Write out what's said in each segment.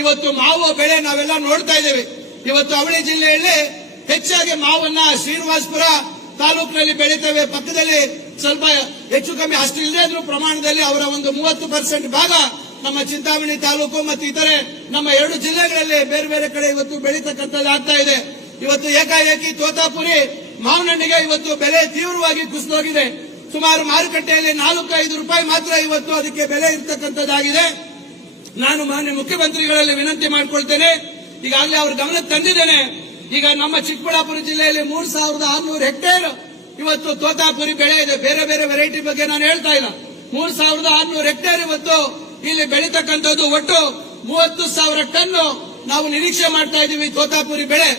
ಇವತ್ತು ಮಾವು ಬೆಳೆ ನಾವೆಲ್ಲ ನೋಡ್ತಾ ಇದ್ದೇವೆ. ಇವತ್ತು ಅವಳಿ ಜಿಲ್ಲೆಯಲ್ಲಿ ಹೆಚ್ಚಾಗಿ ಮಾವನ್ನ ಶ್ರೀನಿವಾಸಪುರ ತಾಲೂಕಿನಲ್ಲಿ ಬೆಳೀತೇವೆ. ಪಕ್ಕದಲ್ಲಿ ಸ್ವಲ್ಪ ಹೆಚ್ಚು ಕಮ್ಮಿ ಅಷ್ಟು ಇಲ್ಲದೇ ಇದ್ರೂ ಪ್ರಮಾಣದಲ್ಲಿ ಅವರ ಒಂದು 30% ಭಾಗ ನಮ್ಮ ಚಿಂತಾಮಣಿ ತಾಲೂಕು ಮತ್ತು ಇತರೆ ನಮ್ಮ 2 ಜಿಲ್ಲೆಗಳಲ್ಲಿ ಬೇರೆ ಬೇರೆ ಕಡೆ ಇವತ್ತು ಬೆಳೀತಕ್ಕಂಥದ್ದಾಗ್ತಾ ಇದೆ. ಇವತ್ತು ಏಕಾಏಕಿ ತೋತಾಪುರಿ ಮಾವಿನಹಣ್ಣಿಗೆ ಇವತ್ತು ಬೆಲೆ ತೀವ್ರವಾಗಿ ಕುಸಿದೋಗಿದೆ. ಸುಮಾರು ಮಾರುಕಟ್ಟೆಯಲ್ಲಿ 4-5 ರೂಪಾಯಿ ಮಾತ್ರ ಇವತ್ತು ಅದಕ್ಕೆ ಬೆಲೆ ಇರ್ತಕ್ಕಂಥದ್ದಾಗಿದೆ. ನಾನು ಮಾನ್ಯ ಮುಖ್ಯಮಂತ್ರಿಗಳಲ್ಲಿ ವಿನಂತಿ ಮಾಡಿಕೊಳ್ತೇನೆ, ಈಗಾಗಲೇ ಅವ್ರ ಗಮನಕ್ಕೆ ತಂದಿದ್ದೇನೆ. ಈಗ ನಮ್ಮ ಚಿಕ್ಕಬಳ್ಳಾಪುರ ಜಿಲ್ಲೆಯಲ್ಲಿ 3600 ಹೆಕ್ಟೇರ್ ಇವತ್ತು ತೋತಾಪುರಿ ಬೆಳೆ ಇದೆ. ಬೇರೆ ಬೇರೆ ವೆರೈಟಿ ಬಗ್ಗೆ ನಾನು ಹೇಳ್ತಾ ಇಲ್ಲ. 3600 ಹೆಕ್ಟೇರ್ ಇವತ್ತು ಇಲ್ಲಿ ಬೆಳೀತಕ್ಕಂಥದ್ದು. ಒಟ್ಟು 30,000 ಟನ್ ನಾವು ನಿರೀಕ್ಷೆ ಮಾಡ್ತಾ ಇದ್ದೀವಿ ತೋತಾಪುರಿ ಬೆಳೆ.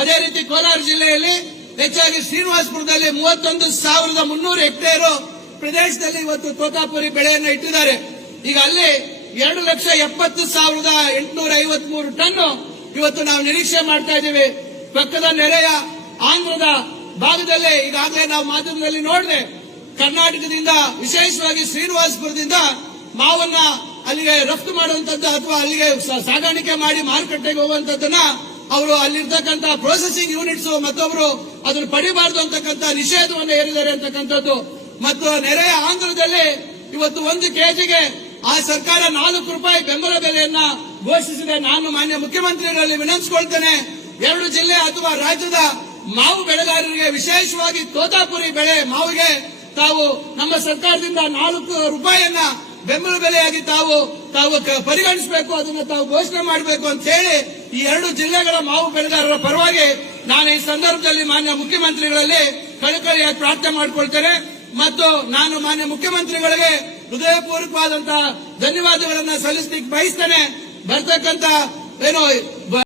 ಅದೇ ರೀತಿ ಕೋಲಾರ ಜಿಲ್ಲೆಯಲ್ಲಿ ಹೆಚ್ಚಾಗಿ ಶ್ರೀನಿವಾಸಪುರದಲ್ಲಿ 31,300 ಹೆಕ್ಟೇರ್ ಪ್ರದೇಶದಲ್ಲಿ ಇವತ್ತು ತೋತಾಪುರಿ ಬೆಳೆಯನ್ನು ಇಟ್ಟಿದ್ದಾರೆ. ಈಗ ಅಲ್ಲಿ 2,70,853 ಟನ್ ಇವತ್ತು ನಾವು ನಿರೀಕ್ಷೆ ಮಾಡ್ತಾ ಇದ್ದೀವಿ. ಪಕ್ಕದ ನೆರೆಯ ಆಂಧ್ರದ ಭಾಗದಲ್ಲಿ ಈಗಾಗಲೇ ನಾವು ಮಾಧ್ಯಮದಲ್ಲಿ ನೋಡಿದೆ, ಕರ್ನಾಟಕದಿಂದ ವಿಶೇಷವಾಗಿ ಶ್ರೀನಿವಾಸಪುರದಿಂದ ಮಾವನ್ನ ಅಲ್ಲಿಗೆ ರಫ್ತು ಮಾಡುವಂತದ್ದು ಅಥವಾ ಅಲ್ಲಿಗೆ ಸಾಗಾಣಿಕೆ ಮಾಡಿ ಮಾರುಕಟ್ಟೆಗೆ ಹೋಗುವಂತದ್ದನ್ನ ಅವರು ಅಲ್ಲಿರ್ತಕ್ಕಂಥ ಪ್ರೊಸೆಸಿಂಗ್ ಯೂನಿಟ್ಸ್ ಮತ್ತೊಬ್ಬರು ಅದನ್ನು ಪಡಿಬಾರದು ಅಂತಕ್ಕಂಥ ನಿಷೇಧವನ್ನು ಹೇರಿದ್ದಾರೆ ಅಂತಕ್ಕಂಥದ್ದು. ಮತ್ತು ನೆರೆಯ ಆಂಧ್ರದಲ್ಲಿ ಇವತ್ತು 1 ಕೆಜಿಗೆ ಆ ಸರ್ಕಾರ 4 ರೂಪಾಯಿ ಬೆಂಬಲ ಬೆಲೆಯನ್ನ ಘೋಷಿಸಿದೆ. ನಾನು ಮಾನ್ಯ ಮುಖ್ಯಮಂತ್ರಿಗಳಲ್ಲಿ ವಿನಂತಿಸಿಕೊಳ್ತೇನೆ, 2 ಜಿಲ್ಲೆ ಅಥವಾ ರಾಜ್ಯದ ಮಾವು ಬೆಳೆಗಾರರಿಗೆ ವಿಶೇಷವಾಗಿ ತೋತಾಪುರಿ ಬೆಳೆ ಮಾವಿಗೆ ತಾವು ನಮ್ಮ ಸರ್ಕಾರದಿಂದ 4 ರೂಪಾಯಿಯನ್ನ ಬೆಂಬಲ ಬೆಲೆಯಾಗಿ ತಾವು ಪರಿಗಣಿಸಬೇಕು, ಅದನ್ನು ತಾವು ಘೋಷಣೆ ಮಾಡಬೇಕು ಅಂತ ಹೇಳಿ ಈ 2 ಜಿಲ್ಲೆಗಳ ಮಾವು ಬೆಳೆಗಾರರ ಪರವಾಗಿ ನಾನು ಈ ಸಂದರ್ಭದಲ್ಲಿ ಮಾನ್ಯ ಮುಖ್ಯಮಂತ್ರಿಗಳಲ್ಲಿ ಕಳಕಳಿಯಾಗಿ ಪ್ರಾರ್ಥನೆ ಮಾಡಿಕೊಳ್ತೇನೆ. ಮತ್ತು ನಾನು ಮಾನ್ಯ ಮುಖ್ಯಮಂತ್ರಿಗಳಿಗೆ ಹೃದಯಪೂರ್ವಕವಾದಂತಹ ಧನ್ಯವಾದಗಳನ್ನು ಸಲ್ಲಿಸಲಿಕ್ಕೆ ಬಯಸ್ತೇನೆ. ಬರ್ತಕ್ಕಂಥ